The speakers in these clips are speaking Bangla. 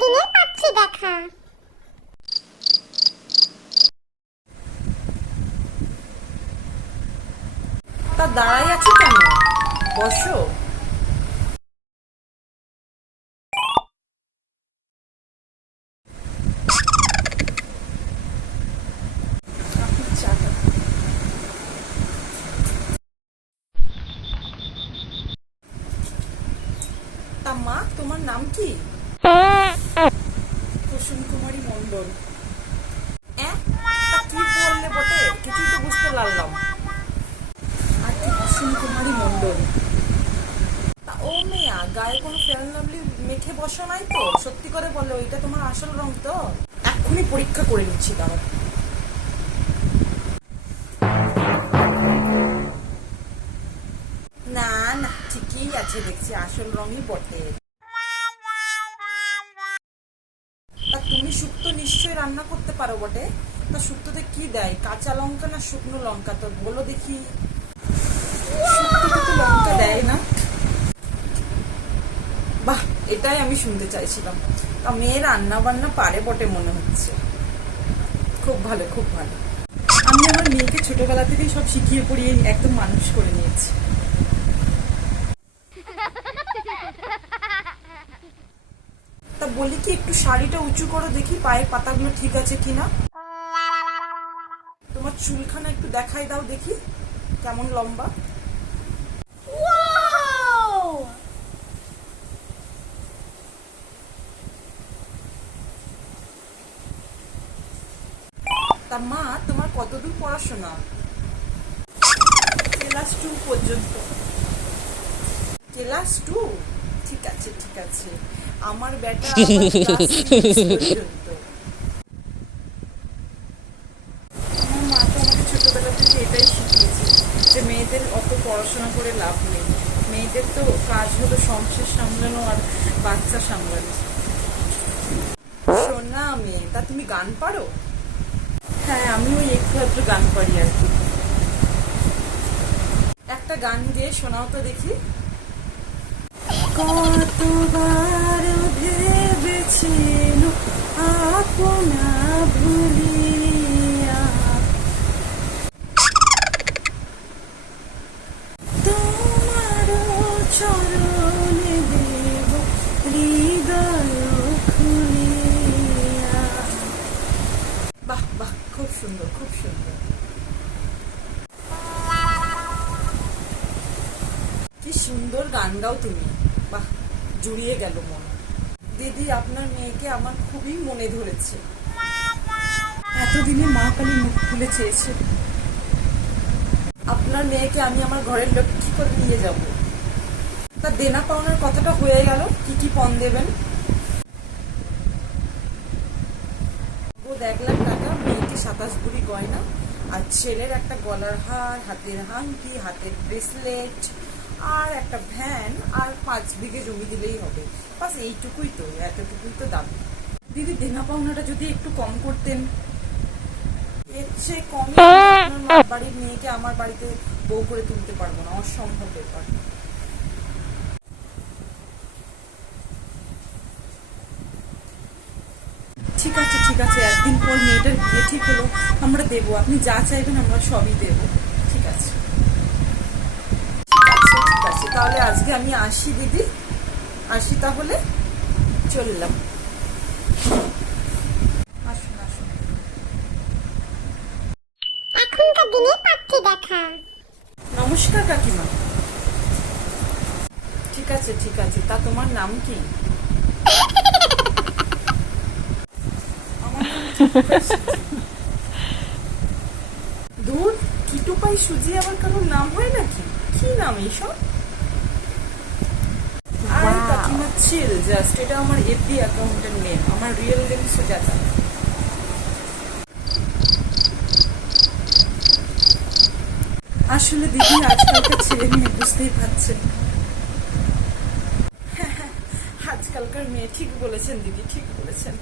দিনে পাচ্ছি দেখা। তা দাঁড়াই আছো কেন? বসো। তা মা, তোমার নাম কি? কুসুম কুমারী মন্ডল। তা কি বললে বটে? কিছুই তো বুঝতে পারলাম। আর কি কুসুম কুমারী মন্ডল? তা ও মেয়া, গায়ে কোনো ফেয়ার লাভলি মেখে বসা নাই তো? সত্যি করে বলো, এটা তোমার আসল রং তো? এক্ষুনি পরীক্ষা করে নিচ্ছি, দাঁড়াও। না না, ঠিকই আছে, দেখছি আসল রঙই বটে। তা তুমি শুক্তো নিশ্চয়ই রান্না করতে পারো বটে? তা শুক্তোতে কি দেয়, কাঁচা লঙ্কা না শুকনো লঙ্কা? তো বলো দেখি। শুক্তোতে তো লঙ্কা দেয় না। বাহ, এটাই আমি শুনতে চাইছিলাম। তা মেয়ে রান্না বান্না পারে বটে মনে হচ্ছে। খুব ভালো, খুব ভালো। আমি আমার মেয়েকে ছোটবেলা থেকেই সব শিখিয়ে পড়িয়ে একদম মানুষ করে নিয়েছি। তা বলি কি, একটু শাড়িটা উঁচু করো দেখি, পায়ের পাতাগুলো ঠিক আছে কিনা। তোমার চুলখানা একটু দেখাই দাও দেখি, কেমন লম্বা। তা মা, তোমার কতদূর পড়াশোনা? ক্লাস 2 পর্যন্ত। ক্লাস 2? ঠিক আছে ঠিক আছে, আমার বেটা আবার ক্লাস 6 পর্যন্ত। আমার মা তো আমাকে ছোটবেলা থেকে এটাই শিখিয়েছে যে মেয়েদের অত পড়াশোনা করে লাভ নেই, মেয়েদের তো কাজ হলো সংসার সামলানো আর বাচ্চা সামলানো। শোনা মেয়ে, তা তুমি গান পারো? হ্যাঁ, আমি ওই একটু একটু গান পারি আর কি। একটা গান গেয়ে শোনাও তো দেখি। কতবার ভেবেছিল আপনা ভুলিয়া তোমার চরণে দেব হৃদয় খুলিয়া। বাহ বাহ, খুব সুন্দর, খুব সুন্দর। কি সুন্দর গান গাও তুমি, বাহ, জুড়িয়ে গেল মন। দিদি, আপনার মেয়েকে আমার খুবই মনে ধরেছে। এতদিনে মা কালী মুখ খুলে চেয়েছে। আপনার মেয়েকে আমি আমার ঘরের লক্ষ্মী করে নিয়ে যাব। তা দেনা পাওনার কথাটা হয়ে গেল, কি কি পণ দেবেন? ও 1,00,000 টাকা, মেয়েকে 27 ভরি গয়না, আর ছেলের একটা গলার হার, হাতের হাঙ্কি, হাতের ব্রেসলেট, আর একটা ভ্যান, আর 5 বিঘে জমি দিলেই হবে। বাস এইটুকুই তো, এতটুকুই তো দাবি। দিদি, দেনা পাওনাটা যদি একটু কম করতেন। এর চেয়ে কমে আপনার মার বাড়ির মেয়েকে আমার বাড়িতে বউ করে তুলতে পারবো না, অসম্ভব ব্যাপার। ঠিক আছে ঠিক আছে, একদিন পর মেয়েটার বিয়ে ঠিক হলো, আমরা দেবো, আপনি যা চাইবেন আমরা সবই দেবো। ঠিক আছে ঠিক আছে ঠিক আছে, তাহলে আজকে আমি আসি দিদি, আসি তাহলে, চললাম। আসুন আসুন। এখনকার দিনে পাচ্ছি দেখা। নমস্কার কাকিমা। ঠিক আছে ঠিক আছে, তা তোমার নাম কি? আমার নাম টিটুপাই সুজি। দূর, টিটুপাই সুজি আবার কারোর নাম হয় নাকি? কি নাম এইসব? আর কাকিমা চিল, জাস্ট এটা আমার এফবি অ্যাকাউন্টের নেম, আমার রিয়েল নেম সুজাতা। আসলে দিদি, আজকালকার ছেলে মেয়ে বুঝতেই পারছেন। আজকালকার মেয়ে, ঠিক বলেছেন দিদি, ঠিক বলেছেন।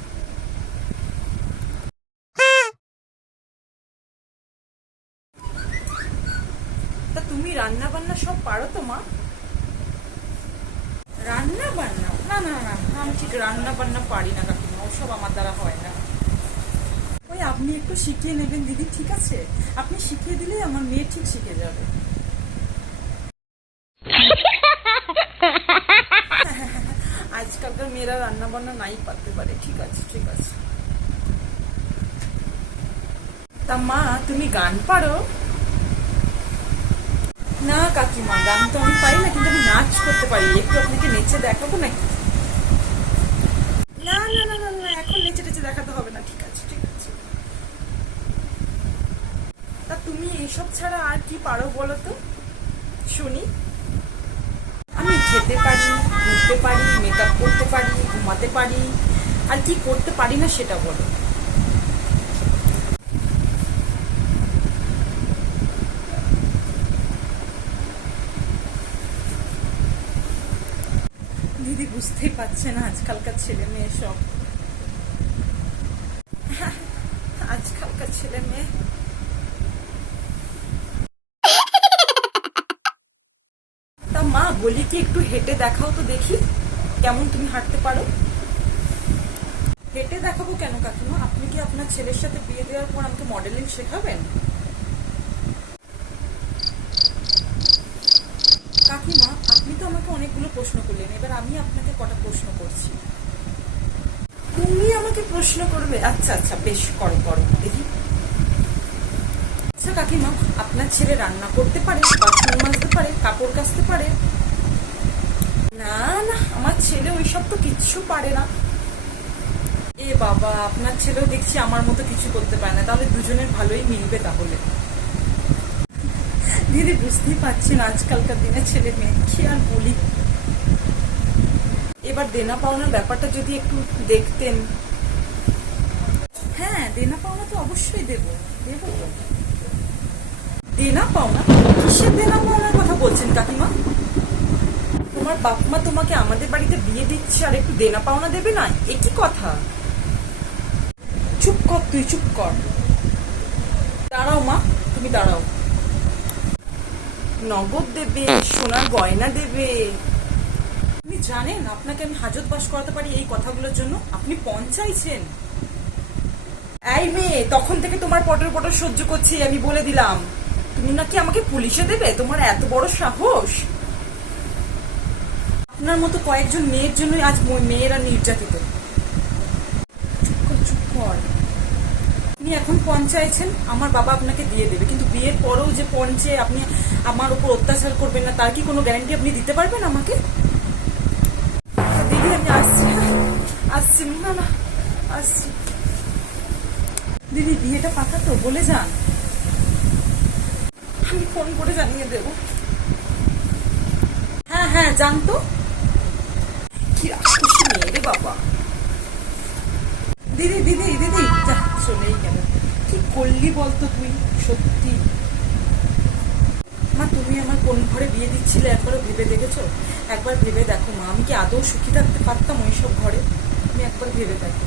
তা তুমি রান্না বান্না সব পারো তো মা? রান্না বান্না না, না না না, আমি ঠিক রান্না বান্না পারি না কাকিমা, ওসব আমার দ্বারা হয় না। ওই আপনি একটু শিখিয়ে নেবেন দিদি, ঠিক আছে? আপনি শিখিয়ে দিলেই আমার মেয়ে ঠিক শিখে যাবে। আজকালকার মেয়েরা রান্না বান্না নাই পারতে পারে, ঠিক আছে ঠিক আছে। তা মা, তুমি গান পারো? না কাকিমা, গান তো আমি পারি না, কিন্তু আমি নাচ করতে পারি। একটু আপনাকে নেচে দেখাবো নাকি? না না না না না, এখন নেচে টেচে দেখাতে হবে না, ঠিক আছে ঠিক আছে। তা তুমি এসব ছাড়া আর কি পারো বলো তো শুনি। আমি খেতে পারি, ঘুরতে পারি, মেকআপ করতে পারি, ঘুমাতে পারি, আর কি করতে পারি না সেটা বলো। দিদি বুঝতেই পারছে না আজকালকার ছেলে মেয়ে সব, আজকালকার ছেলে মেয়ে। তা মা বলি কি, একটু হেঁটে দেখাও তো দেখি কেমন তুমি হাঁটতে পারো। হেঁটে দেখাবো কেন কাকিমা? আপনি কি আপনার ছেলের সাথে বিয়ে দেওয়ার পর আমাকে মডেলিং শেখাবেন? কাকিমা, আপনি তো আমাকে অনেকগুলো প্রশ্ন করলেন, এবার আমি আপনাকে কটা প্রশ্ন করছি। তুমি আমাকে প্রশ্ন করবে? আচ্ছা আচ্ছা, বেশ, করো করো দেখি। আচ্ছা কাকিমা, আপনার ছেলে রান্না করতে পারে, বাসন মাজতে পারে, কাপড় কাচতে পারে? না না, আমার ছেলে ওইসব তো কিচ্ছু পারে না। এ বাবা, আপনার ছেলেও দেখছি আমার মতো কিছু করতে পারে না, তাহলে দুজনের ভালোই মিলবে তাহলে। দিদি বুঝতেই পারছেন আজকালকার দিনে ছেলে মেয়ে, কি আর বলি। এবার দেনা পাওনার ব্যাপারটা যদি একটু দেখতেন। হ্যাঁ, দেনা পাওনা তো অবশ্যই দেবো দেবো তো। দেনা পাওনা? কিসের দেনা পাওনার কথা বলছেন কাকিমা? তোমার বাপ মা তোমাকে আমাদের বাড়িতে বিয়ে দিচ্ছে আর একটু দেনা পাওনা দেবে না? এ কি কথা? চুপ কর, তুই চুপ কর। দাঁড়াও মা, তুমি দাঁড়াও। নগদ দেবে, সোনার গয়না দেবে। আপনি জানেন আপনাকে আমি হাজত বাস করাতে পারি এই কথাগুলোর জন্য? আপনি পণ চাইছেন? এই মেয়ে, তখন থেকে তোমার পটর পটর সহ্য করছি, আমি বলে দিলাম। তুমি নাকি আমাকে পুলিশে দেবে? তোমার এত বড় সাহস! আপনার মতো কয়েকজন মেয়ের জন্যই আজ মেয়েরা নির্যাতিত। চুপ কর চুপ কর। আপনি এখন পণ চাইছেন, আমার বাবা আপনাকে দিয়ে দেবে, কিন্তু বিয়ের পরেও যে পণ চেয়ে আপনি আমার উপর অত্যাচার করবেন না, তার কি কোনো গ্যারান্টি আপনি দিতে পারবেন আমাকে? দিদি আমি আসছি, আসছি, না না আসছি। দিদি বিয়েটা পাকা তো? বলে যান, আমি ফোন করে জানিয়ে দেব। হ্যাঁ হ্যাঁ, জান তো। কি রাক্ষসী মেয়ে রে বাবা। দিদি দিদি দিদি, যা চলেই গেল। কি করলি বলতো তুই? সত্যি মা, তুমি আমার কোন ঘরে বিয়ে দিচ্ছিলে একবারও ভেবে দেখেছো? একবার ভেবে দেখো মা, আমি কি আদৌ সুখী থাকতে পারতাম ওইসব ঘরে? তুমি একবার ভেবে দেখো।